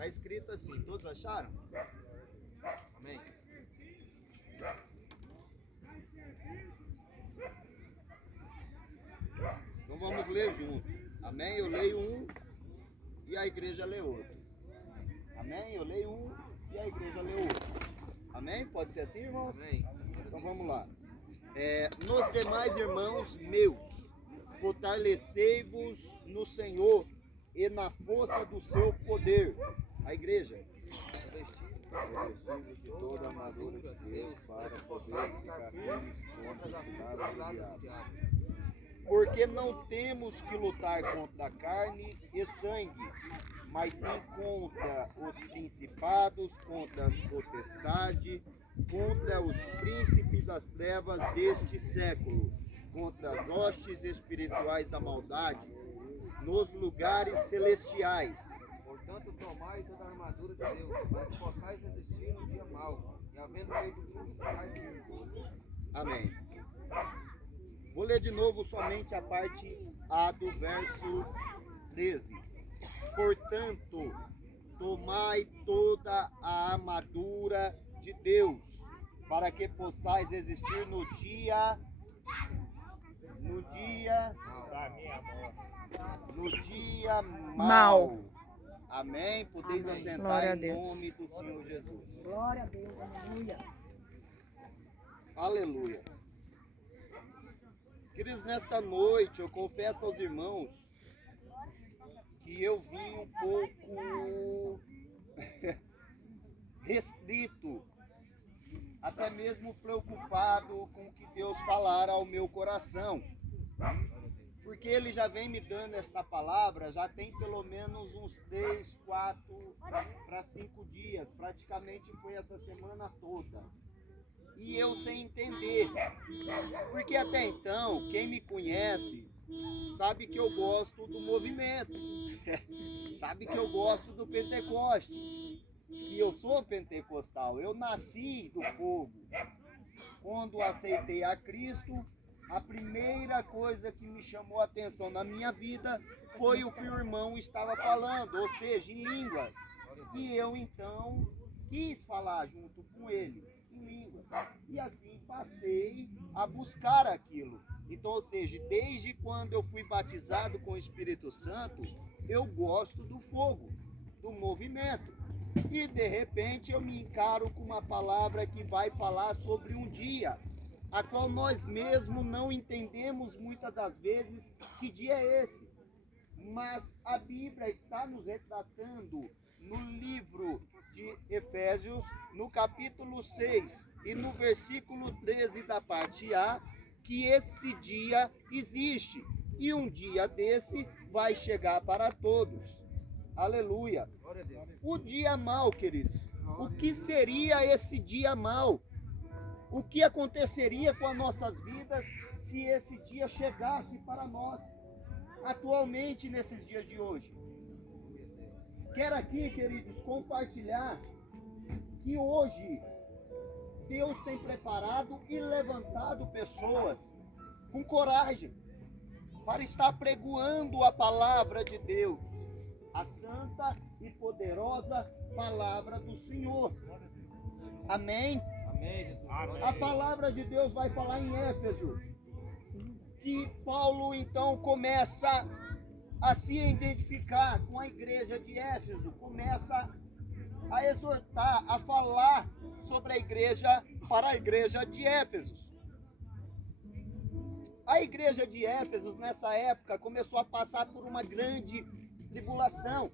Está escrito assim, todos acharam? Amém. Então vamos ler junto. Amém? Eu leio um e a igreja lê outro. Amém? Eu leio um e a igreja lê outro. Amém? Pode ser assim, irmãos? Amém. Então vamos lá. Nos demais, irmãos meus, fortalecei-vos no Senhor e na força do seu poder. A igreja. Revestivos de toda a armadura de Deus para poder ficar firmes contra as ciladas do diabo. Porque não temos que lutar contra a carne e sangue, mas sim contra os principados, contra as potestades, contra os príncipes das trevas deste século, contra as hostes espirituais da maldade, nos lugares celestiais. Portanto, tomai toda a armadura de Deus, para que possais resistir no dia mau, e havendo feito tudo, ficais firmes. Amém. Vou ler de novo somente a parte A do verso 13. Portanto, tomai toda a armadura de Deus, para que possais resistir no dia mau. Amém? Podeis Amém. assentar Glória a em Deus. nome do Senhor Jesus. Glória a Deus, aleluia. Aleluia. Queridos, nesta noite eu confesso aos irmãos que eu vim um pouco restrito, até mesmo preocupado com o que Deus falara ao meu coração. Porque Ele já vem me dando esta palavra, já tem pelo menos uns 3, 4 para 5 dias, praticamente foi essa semana toda. E eu sem entender, porque até então, quem me conhece, sabe que eu gosto do movimento, sabe que eu gosto do Pentecoste, que eu sou pentecostal, eu nasci do fogo. Quando aceitei a Cristo, a primeira coisa que me chamou a atenção na minha vida foi o que o irmão estava falando, ou seja, em línguas. E eu então quis falar junto com ele em línguas. E assim passei a buscar aquilo. Então, ou seja, desde quando eu fui batizado com o Espírito Santo, eu gosto do fogo, do movimento. E de repente eu me encaro com uma palavra que vai falar sobre um dia, a qual nós mesmos não entendemos muitas das vezes que dia é esse. Mas a Bíblia está nos retratando no livro de Efésios, no capítulo 6 e no versículo 13 da parte A, que esse dia existe. E um dia desse vai chegar para todos. Aleluia. O dia mau, queridos. O que seria esse dia mau? O que aconteceria com as nossas vidas se esse dia chegasse para nós, atualmente, nesses dias de hoje? Quero aqui, queridos, compartilhar que hoje Deus tem preparado e levantado pessoas com coragem para estar pregoando a palavra de Deus, a santa e poderosa palavra do Senhor. Amém? Amém, Jesus. A palavra de Deus vai falar em Éfeso, que Paulo então começa a se identificar com a igreja de Éfeso, começa a exortar, a falar sobre a igreja para a igreja de Éfeso. A igreja de Éfeso nessa época começou a passar por uma grande tribulação.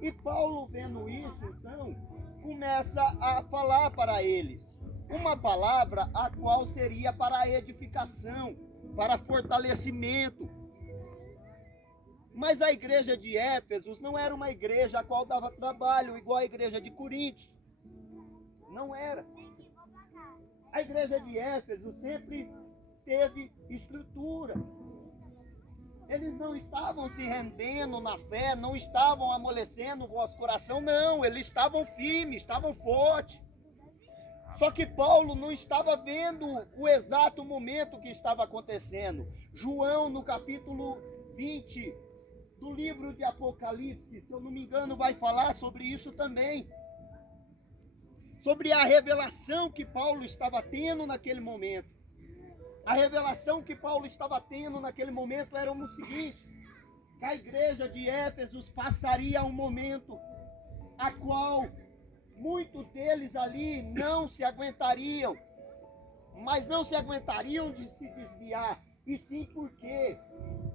E Paulo, vendo isso, então, começa a falar para eles uma palavra a qual seria para a edificação, para fortalecimento. Mas a igreja de Éfeso não era uma igreja a qual dava trabalho, igual a igreja de Coríntios. Não era. A igreja de Éfeso sempre teve estrutura. Eles não estavam se rendendo na fé, não estavam amolecendo o vosso coração, não. Eles estavam firmes, estavam fortes. Só que Paulo não estava vendo o exato momento que estava acontecendo. João, no capítulo 20, do livro de Apocalipse, se eu não me engano, vai falar sobre isso também. Sobre a revelação que Paulo estava tendo naquele momento. A revelação que Paulo estava tendo naquele momento era o seguinte: que a igreja de Éfeso passaria um momento a qual muitos deles ali não se aguentariam, mas não se aguentariam de se desviar, e sim porque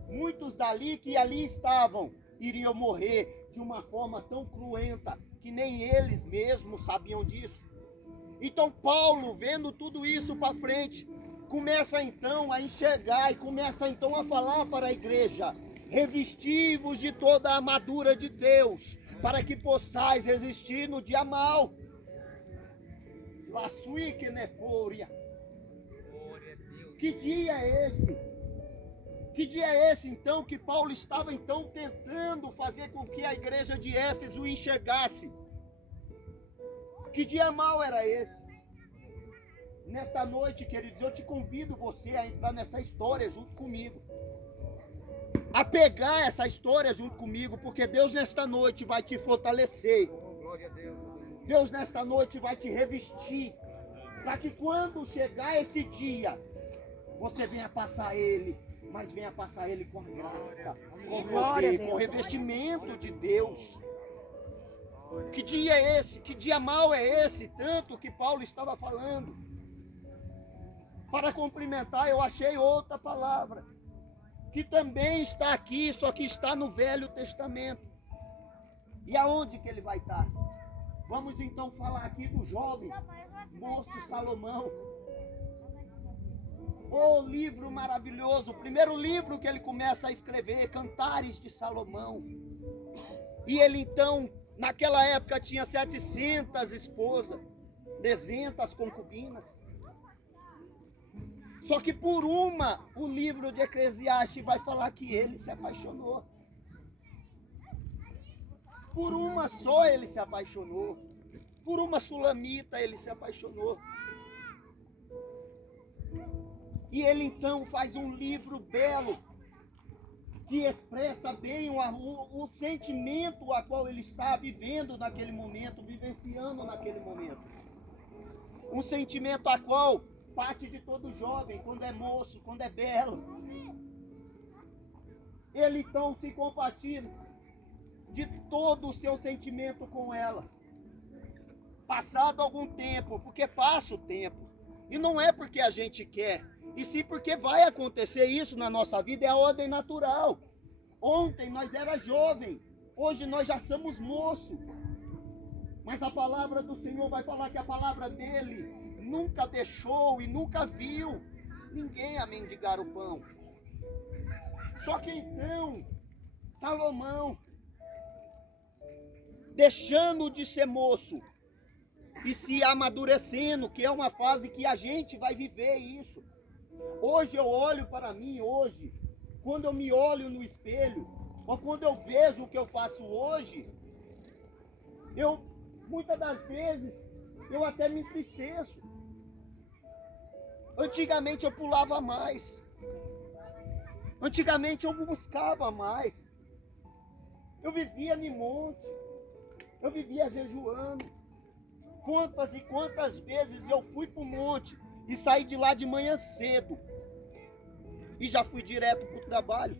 muitos dali que ali estavam iriam morrer de uma forma tão cruenta que nem eles mesmos sabiam disso. Então Paulo, vendo tudo isso para frente, começa então a enxergar e começa então a falar para a igreja: revesti-vos de toda a armadura de Deus, para que possais resistir no dia mau. Que dia é esse? Que dia é esse então que Paulo estava então tentando fazer com que a igreja de Éfeso enxergasse? Que dia mau era esse? Nesta noite, queridos, eu te convido você a entrar nessa história junto comigo, a pegar essa história junto comigo, porque Deus nesta noite vai te fortalecer. Deus nesta noite vai te revestir, para que quando chegar esse dia, você venha passar ele, mas venha passar ele com a graça, com poder, com o revestimento de Deus. Que dia é esse? Que dia mau é esse? Tanto que Paulo estava falando. Para complementar, eu achei outra palavra, que também está aqui, só que está no Velho Testamento. E aonde que ele vai estar? Vamos então falar aqui do jovem moço Salomão. O livro maravilhoso, o primeiro livro que ele começa a escrever, Cantares de Salomão. E ele então, naquela época, tinha 700 esposas, 300 concubinas. Só que por uma, o livro de Eclesiastes vai falar que ele se apaixonou. Por uma só ele se apaixonou. Por uma sulamita ele se apaixonou. E ele então faz um livro belo, que expressa bem o sentimento a qual ele está vivendo naquele momento, vivenciando naquele momento. Um sentimento a qual parte de todo jovem, quando é moço, quando é belo. Ele então se compartilha de todo o seu sentimento com ela. Passado algum tempo, porque passa o tempo, e não é porque a gente quer, e sim porque vai acontecer isso na nossa vida, é a ordem natural. Ontem nós era jovem, hoje nós já somos moço, mas a palavra do Senhor vai falar que a palavra dele nunca deixou e nunca viu ninguém a mendigar o pão. Só que então, Salomão, deixando de ser moço e se amadurecendo, que é uma fase que a gente vai viver isso. Hoje eu olho para mim, hoje, quando eu me olho no espelho, ou quando eu vejo o que eu faço hoje, muitas das vezes, eu até me entristeço. Antigamente eu pulava mais. Antigamente eu buscava mais. Eu vivia no monte. Eu vivia jejuando. Quantas e quantas vezes eu fui para o monte e saí de lá de manhã cedo. E já fui direto para o trabalho.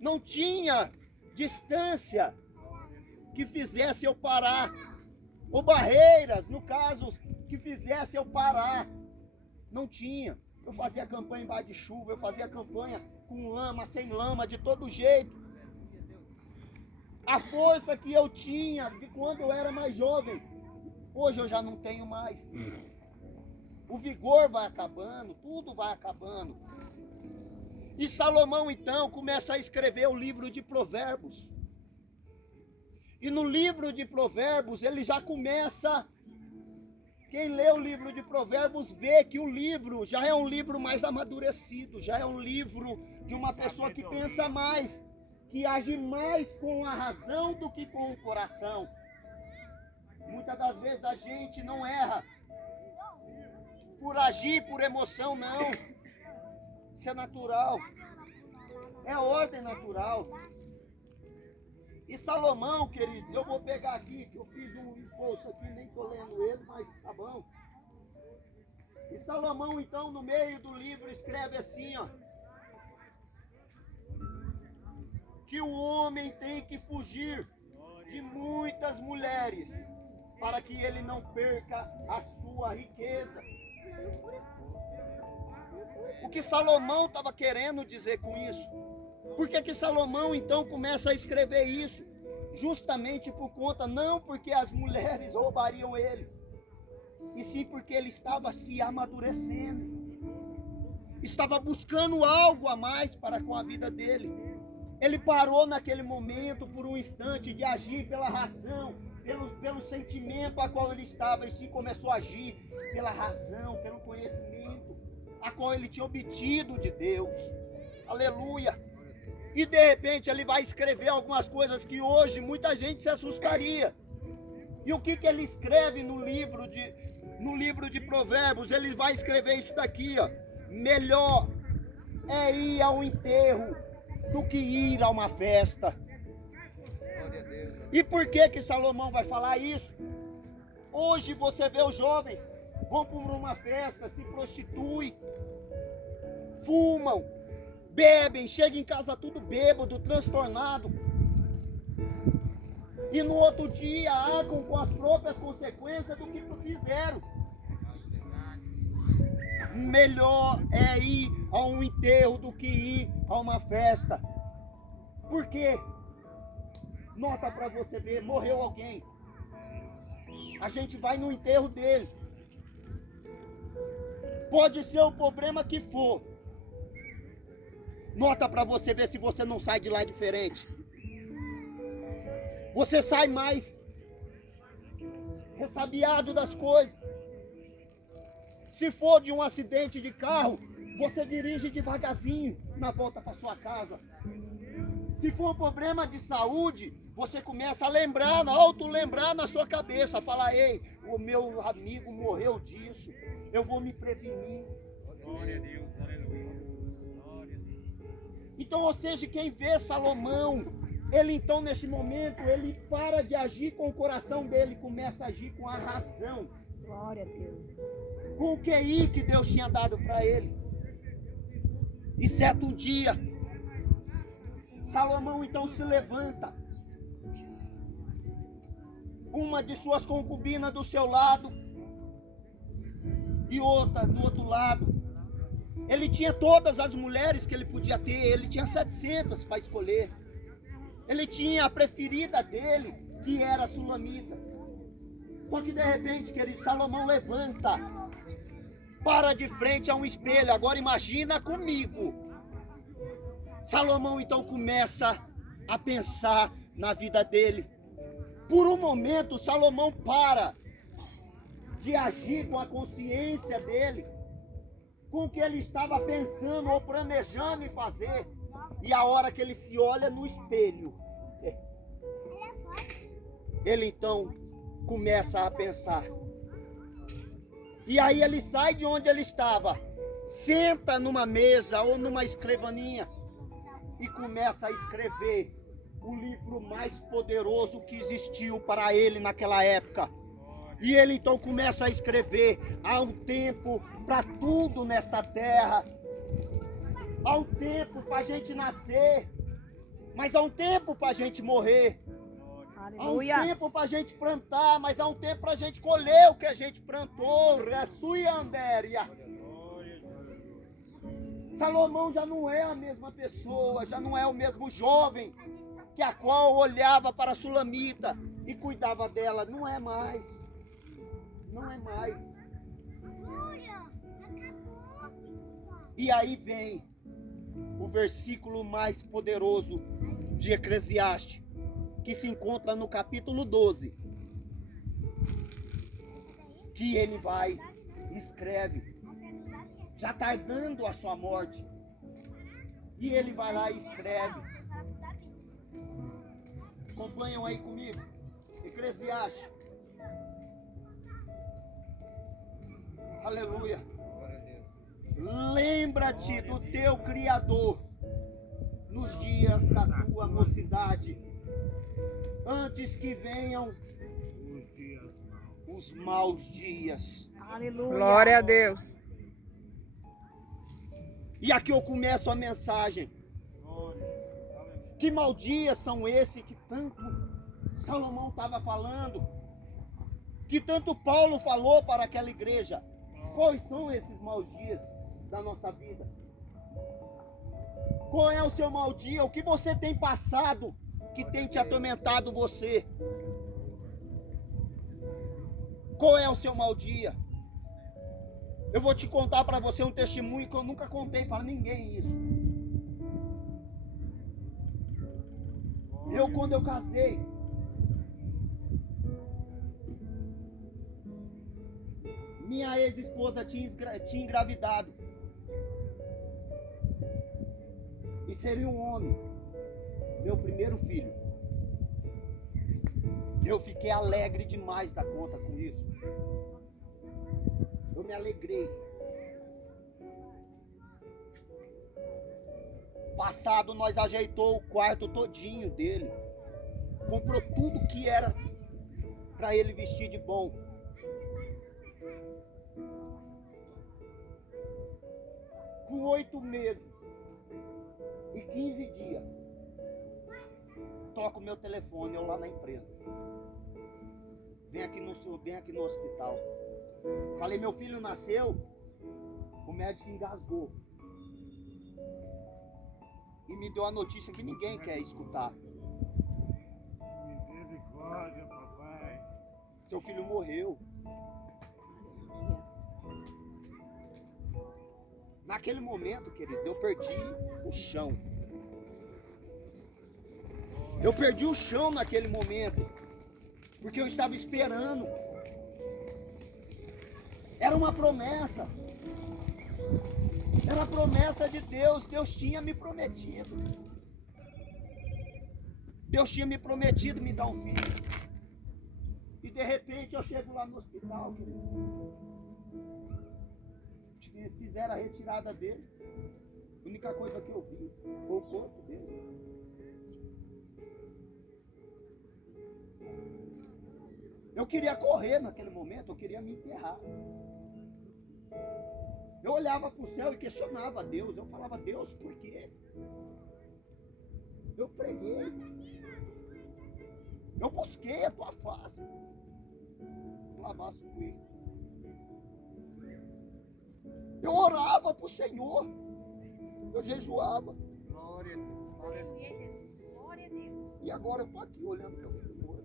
Não tinha distância que fizesse eu parar. Ou barreiras, no caso, que fizesse eu parar. Não tinha. Eu fazia campanha embaixo de chuva, eu fazia campanha com lama, sem lama, de todo jeito. A força que eu tinha de quando eu era mais jovem, hoje eu já não tenho mais. O vigor vai acabando, tudo vai acabando. E Salomão então começa a escrever o livro de Provérbios. E no livro de Provérbios ele já começa, quem lê o livro de Provérbios vê que o livro já é um livro mais amadurecido, já é um livro de uma pessoa que pensa mais, que age mais com a razão do que com o coração. Muitas das vezes a gente não erra por agir por emoção, não. Isso é natural. É ordem natural. E Salomão, queridos, eu vou pegar aqui, que eu fiz um esboço aqui, nem estou lendo ele, mas tá bom. E Salomão, então, no meio do livro, escreve assim, ó. Que o homem tem que fugir de muitas mulheres, para que ele não perca a sua riqueza. O que Salomão estava querendo dizer com isso? Por que Salomão então começa a escrever isso? Justamente por conta, não porque as mulheres roubariam ele, e sim porque ele estava se amadurecendo, estava buscando algo a mais para com a vida dele. Ele parou naquele momento por um instante de agir pela razão, pelo sentimento a qual ele estava, e sim começou a agir pela razão, pelo conhecimento a qual ele tinha obtido de Deus. Aleluia! E de repente ele vai escrever algumas coisas que hoje muita gente se assustaria. E o que ele escreve no livro de Provérbios? Ele vai escrever isso daqui, ó. Melhor é ir ao enterro do que ir a uma festa. E por que Salomão vai falar isso? Hoje você vê os jovens vão para uma festa, se prostituem, fumam, bebem, chegam em casa tudo bêbado, transtornado. E no outro dia arcam com as próprias consequências do que fizeram. Melhor é ir a um enterro do que ir a uma festa. Por quê? Nota para você ver, morreu alguém. A gente vai no enterro dele. Pode ser o problema que for. Nota para você ver se você não sai de lá diferente. Você sai mais ressabiado das coisas. Se for de um acidente de carro, você dirige devagarzinho na volta para sua casa. Se for um problema de saúde, você começa a lembrar, auto-lembrar na sua cabeça, falar, ei, o meu amigo morreu disso, eu vou me prevenir. Glória a Deus, aleluia. Então, ou seja, quem vê Salomão, ele então nesse momento, ele para de agir com o coração dele, começa a agir com a razão. Glória a Deus. Com o QI que Deus tinha dado para ele. E certo dia, Salomão então se levanta. Uma de suas concubinas do seu lado e outra do outro lado. Ele tinha todas as mulheres que ele podia ter, ele tinha 700 para escolher. Ele tinha a preferida dele, que era a Sulamita. Só que de repente, querido, Salomão levanta, para de frente a um espelho. Agora imagina comigo. Salomão então começa a pensar na vida dele. Por um momento, Salomão para de agir com a consciência dele, com o que ele estava pensando ou planejando em fazer. E a hora que ele se olha no espelho, ele então começa a pensar. E aí ele sai de onde ele estava, senta numa mesa ou numa escrivaninha e começa a escrever o livro mais poderoso que existiu para ele naquela época. E ele então começa a escrever: há um tempo para tudo nesta terra, há um tempo para a gente nascer, mas há um tempo para a gente morrer. Aleluia. Há um tempo para a gente plantar, mas há um tempo para a gente colher o que a gente plantou. Salomão já não é a mesma pessoa, já não é o mesmo jovem que a qual olhava para a Sulamita e cuidava dela. Não é mais. Não é mais. E aí vem o versículo mais poderoso de Eclesiastes, que se encontra no capítulo 12, que ele vai e escreve, já tardando a sua morte, e ele vai lá e escreve. Acompanham aí comigo, Eclesiastes. Aleluia. Lembra-te do teu Criador nos dias da tua mocidade, antes que venham os maus dias. Aleluia. Glória a Deus. E aqui eu começo a mensagem. Que maus dias são esses que tanto Salomão estava falando? Que tanto Paulo falou para aquela igreja? Quais são esses maus dias da nossa vida? Qual é o seu mau dia? O que você tem passado que tem te atormentado você? Qual é o seu mau dia? Eu vou te contar para você um testemunho que eu nunca contei para ninguém isso. Quando eu casei, minha ex-esposa tinha engravidado. E seria um homem, meu primeiro filho. Eu fiquei alegre demais da conta com isso. Eu me alegrei. Passado, nós ajeitou o quarto todinho dele. Comprou tudo que era para ele vestir de bom. Com 8 meses e 15 dias, toca o meu telefone, eu lá na empresa. Vem aqui no hospital. Falei, meu filho nasceu. O médico engasgou. E me deu a notícia que ninguém quer escutar. Misericórdia, papai. Seu filho morreu. Naquele momento, queridos, eu perdi o chão. Eu perdi o chão naquele momento. Porque eu estava esperando. Era uma promessa. Era a promessa de Deus. Deus tinha me prometido. Deus tinha me prometido me dar um filho. E de repente eu chego lá no hospital, querido. Fizeram a retirada dele. A única coisa que eu vi foi o corpo dele. Eu queria correr naquele momento, eu queria me enterrar. Eu olhava para o céu e questionava a Deus. Eu falava, Deus, por quê? Eu preguei. Eu busquei a tua face. Lavasse com ele. Eu orava para o Senhor. Eu jejuava. Glória a Deus. Glória a Deus. E agora eu estou aqui olhando meu filho morto.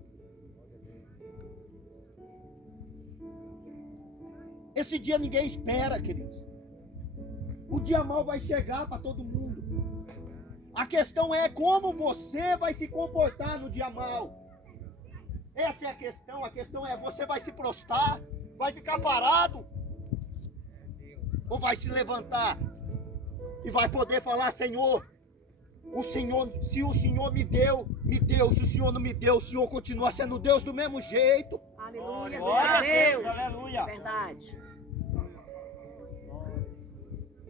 Esse dia ninguém espera, queridos. O dia mau vai chegar para todo mundo. A questão é como você vai se comportar no dia mau. Essa é a questão. A questão é, você vai se prostrar, vai ficar parado, ou vai se levantar e vai poder falar, Senhor, se o Senhor me deu, me deu. Se o Senhor não me deu, o Senhor continua sendo Deus do mesmo jeito. Aleluia. Glória a Deus. Deus, aleluia. Verdade.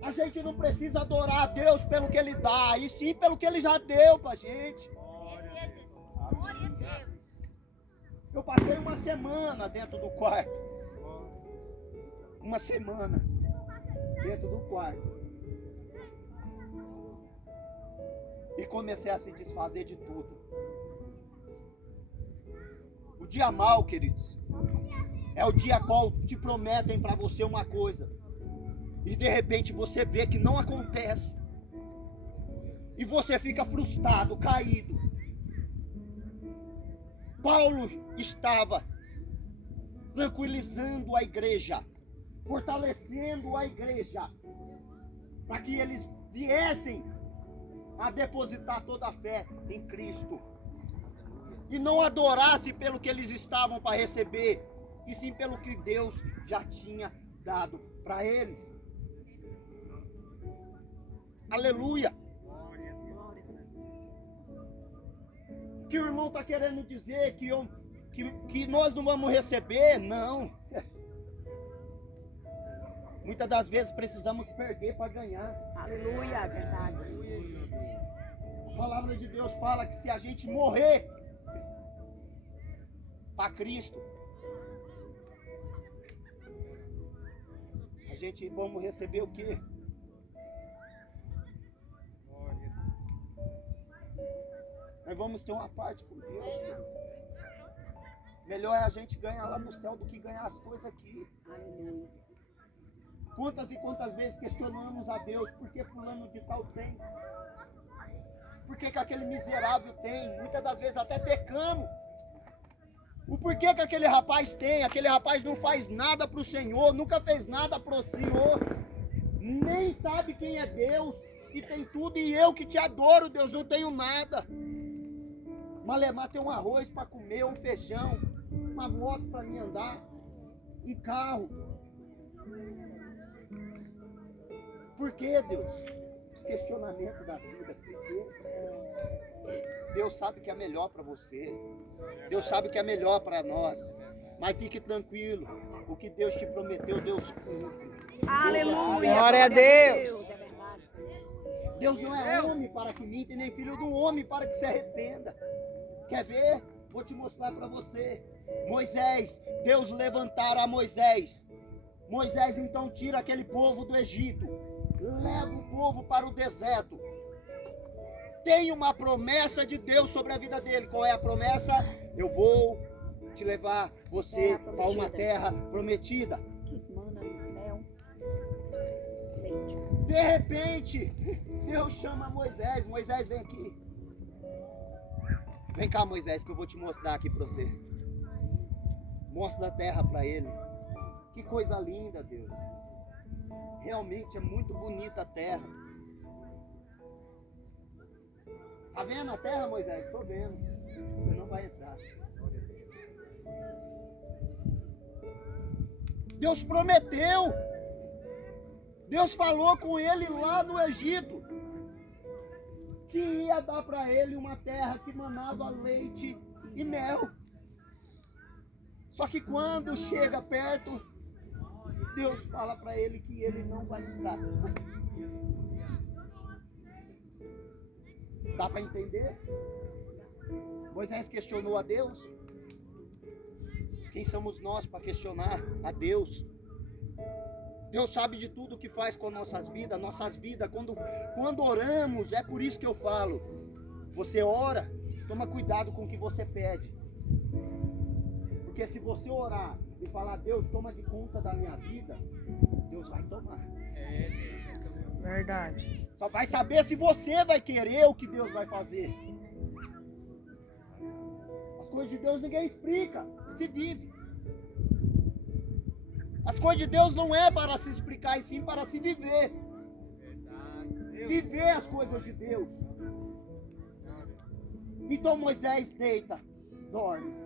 A gente não precisa adorar a Deus pelo que Ele dá, e sim pelo que Ele já deu pra gente. Glória a Deus. Eu passei uma semana dentro do quarto. Uma semana dentro do quarto. E comecei a se desfazer de tudo. O dia mau, queridos, é o dia qual te prometem para você uma coisa. E de repente você vê que não acontece. E você fica frustrado, caído. Paulo estava tranquilizando a igreja, fortalecendo a igreja, para que eles viessem a depositar toda a fé em Cristo. E não adorassem pelo que eles estavam para receber, e sim pelo que Deus já tinha dado para eles. Aleluia! Que o irmão está querendo dizer que nós não vamos receber? Não. Muitas das vezes precisamos perder para ganhar. Aleluia. Verdade. palavra de Deus fala que se a gente morrer para Cristo, a gente vamos receber o quê? Nós vamos ter uma parte com Deus. Melhor é a gente ganhar lá no céu do que ganhar as coisas aqui. Quantas e quantas vezes questionamos a Deus por que fulano de tal tem? Por que que aquele miserável tem? Muitas das vezes até pecamos. O porquê que aquele rapaz tem? Aquele rapaz não faz nada para o Senhor, nunca fez nada para o Senhor, nem sabe quem é Deus, e tem tudo, e eu que te adoro, Deus, não tenho nada. Malemar tem um arroz para comer, um feijão, uma moto para mim andar, um carro. Por que, Deus? Os questionamentos da vida. Por quê? Deus sabe que é melhor para você. Deus sabe que é melhor para nós. Mas fique tranquilo. O que Deus te prometeu, Deus cumpre. Aleluia. Glória a Deus. Deus não é homem para que minta, e nem filho do homem para que se arrependa. Quer ver? Vou te mostrar para você. Moisés, Deus levantara a Moisés. Moisés então tira aquele povo do Egito, leva o povo para o deserto. Tem uma promessa de Deus sobre a vida dele. Qual é a promessa? Eu vou te levar você para uma terra prometida. De repente, Deus chama Moisés. Moisés, vem aqui. Vem cá, Moisés, que eu vou te mostrar aqui para você. Mostra a terra para ele. Que coisa linda, Deus. Realmente é muito bonita a terra. Tá vendo a terra, Moisés? Estou vendo. Você não vai entrar. Deus prometeu. Deus falou com ele lá no Egito que ia dar para ele uma terra que manava leite e mel. Só que quando chega perto, Deus fala para ele que ele não vai entrar. Dá para entender? Moisés questionou a Deus. Quem somos nós para questionar a Deus? Deus sabe de tudo o que faz com nossas vidas, quando oramos, é por isso que eu falo, você ora, toma cuidado com o que você pede, porque se você orar e falar, Deus, toma de conta da minha vida, Deus vai tomar. Verdade. Só vai saber se você vai querer o que Deus vai fazer. As coisas de Deus ninguém explica, se vive. As coisas de Deus não é para se explicar, e sim para se viver. Viver as coisas de Deus. Então Moisés deita, dorme.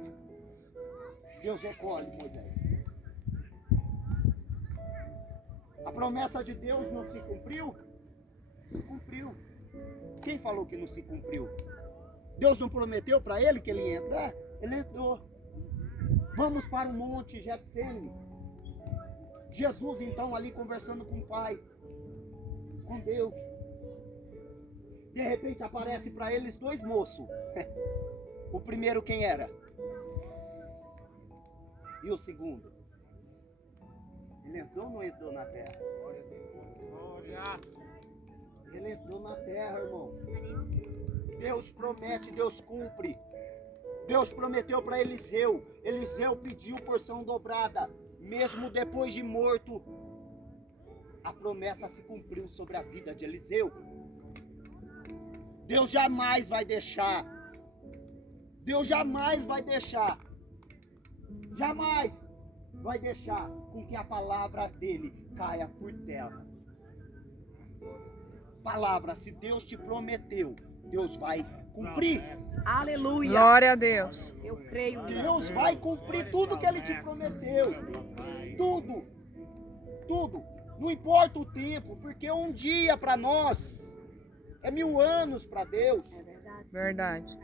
Deus recolhe Moisés. A promessa de Deus não se cumpriu? Se cumpriu. Quem falou que não se cumpriu? Deus não prometeu para ele que ele ia entrar? Ele entrou. Vamos para o monte Getsêmani. Jesus então ali conversando com o Pai, com Deus. De repente aparece para eles dois moços. O primeiro quem era? E o segundo? Ele entrou ou não entrou na terra? Ele entrou na terra, irmão. Deus promete, Deus cumpre. Deus prometeu para Eliseu. Eliseu pediu porção dobrada. Mesmo depois de morto, a promessa se cumpriu sobre a vida de Eliseu. Deus jamais vai deixar. Deus jamais vai deixar. Jamais vai deixar com que a palavra dele caia por terra. Palavra, se Deus te prometeu, Deus vai cumprir. Aleluia. Glória a Deus. Eu creio nisso. Deus vai cumprir tudo que ele te prometeu. Tudo. Tudo. Não importa o tempo, porque um dia para nós é 1000 anos para Deus. É verdade. Verdade.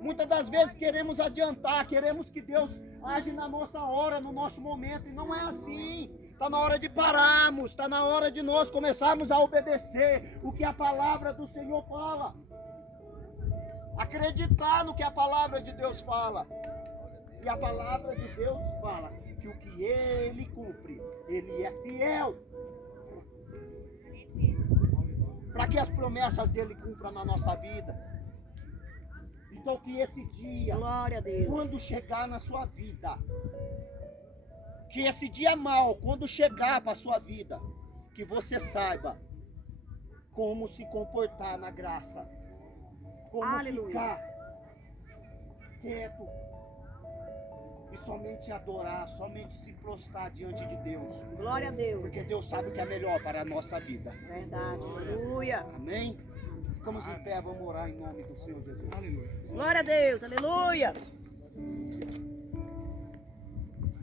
Muitas das vezes queremos adiantar, queremos que Deus age na nossa hora, no nosso momento, e não é assim. Está na hora de pararmos, está na hora de nós começarmos a obedecer o que a palavra do Senhor fala. Acreditar no que a palavra de Deus fala. E a palavra de Deus fala que o que Ele cumpre, Ele é fiel. Para que as promessas dele cumpram na nossa vida. Então que esse dia, Glória a Deus. quando chegar na sua vida, que esse dia mal, quando chegar para a sua vida, que você saiba como se comportar na graça. Como Aleluia. ficar quieto e somente adorar, somente se prostrar diante de Deus. Glória a Deus. Porque Deus sabe o que é melhor para a nossa vida. Verdade. Aleluia. Amém? Ficamos em pé, vamos orar em nome do Senhor Jesus. Aleluia. Glória a Deus. Aleluia.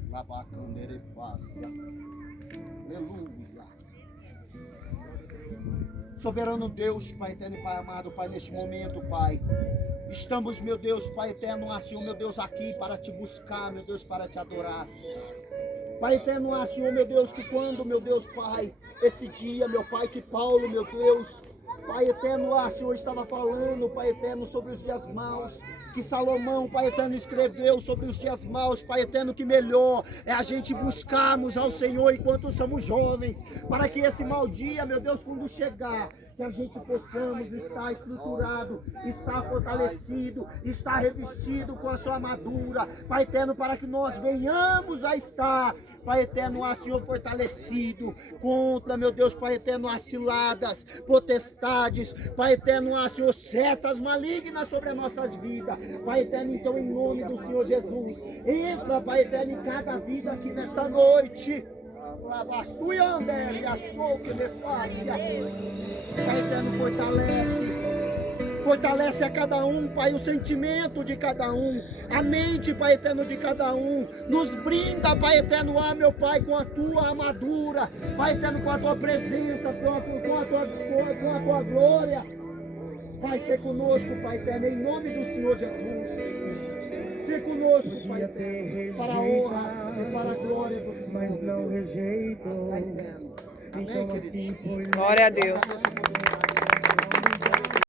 Labacanderefácia. Aleluia. Soberano Deus, Pai eterno e Pai amado, Pai, neste momento, Pai, estamos, meu Deus, Pai eterno, Senhor, meu Deus, aqui para te buscar, meu Deus, para te adorar. Pai eterno, Senhor, meu Deus, que quando, meu Deus, Pai, esse dia, meu Pai, que Paulo, meu Deus, Pai eterno, Senhor, estava falando, Pai eterno, sobre os dias maus, que Salomão, Pai eterno, escreveu sobre os dias maus, Pai eterno, que melhor é a gente buscarmos ao Senhor enquanto somos jovens, para que esse mau dia, meu Deus, quando chegar, que a gente possamos estar estruturado, estar fortalecido, estar revestido com a sua armadura, Pai eterno, para que nós venhamos a estar, Pai eterno, Senhor, fortalecido contra, meu Deus, Pai eterno, as ciladas, potestades, Pai eterno, Senhor, setas malignas sobre as nossas vidas, Pai eterno, então, em nome do Senhor Jesus, entra, Pai eterno, em cada vida aqui nesta noite. Pai eterno, fortalece a cada um, Pai, o sentimento de cada um, a mente, Pai eterno, de cada um, nos brinda, Pai eterno, meu Pai, com a tua armadura, Pai eterno, com a tua presença, com a tua glória, Pai, ser conosco, Pai eterno, em nome do Senhor Jesus. Ser conosco, Pai eterno, para a honra e para a glória do Senhor. Mas não rejeito. Amém, querido? Glória a Deus.